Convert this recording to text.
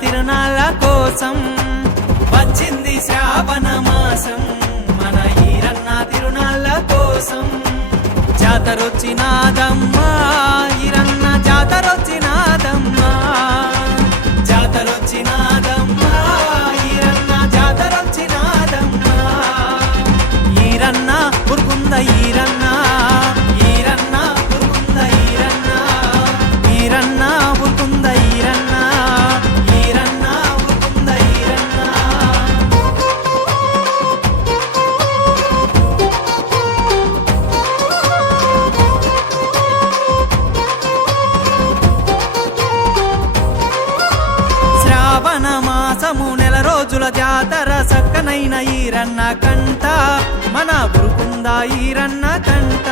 తిరునాళ్ళ కోసం వచ్చింది శ్రావణ మాసం మన ఈరన్న తిరునాళ్ళ కోసం జాతరొచ్చినాదమ్మా ఈరన్న జాతరొచ్చినాదమ్మా జాతరొచ్చినాదమ్మా ఈరన్న జాతరొచ్చినాదమ్మా ఈరన్న ఉరుకుంద ఈరన్న ఈరన్న ఉరుకుంద ఈరన్న ఈరన్న ఉరుకుంద ఈరన్న ఈరన్న ఉరుకుంద ఈరన్న శ్రావణ మాసము నెల రోజుల జాతర సక్కనైన ఈరన్న కంట మన ఉరుకుంద ఈరన్న కంట